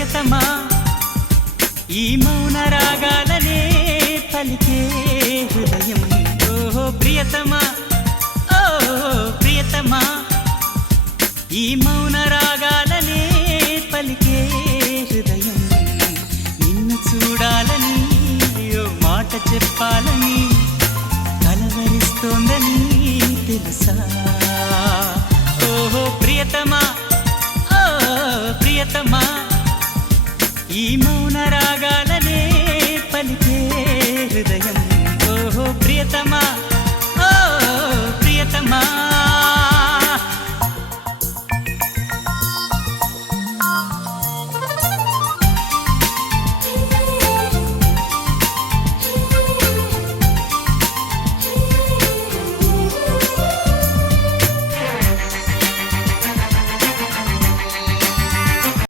ప్రియతమా ఈ మౌన రాగాలనే పలికే హృదయం ఓ ప్రియతమా ఓ ప్రియతమా ఈ మౌన రాగాలనే పలికే హృదయం నిన్ను చూడాలని ఓ మాట చెప్పాలని కలవరిస్తోందని తెలుసా ఓ ప్రియతమా ఓ ప్రియతమా ఈ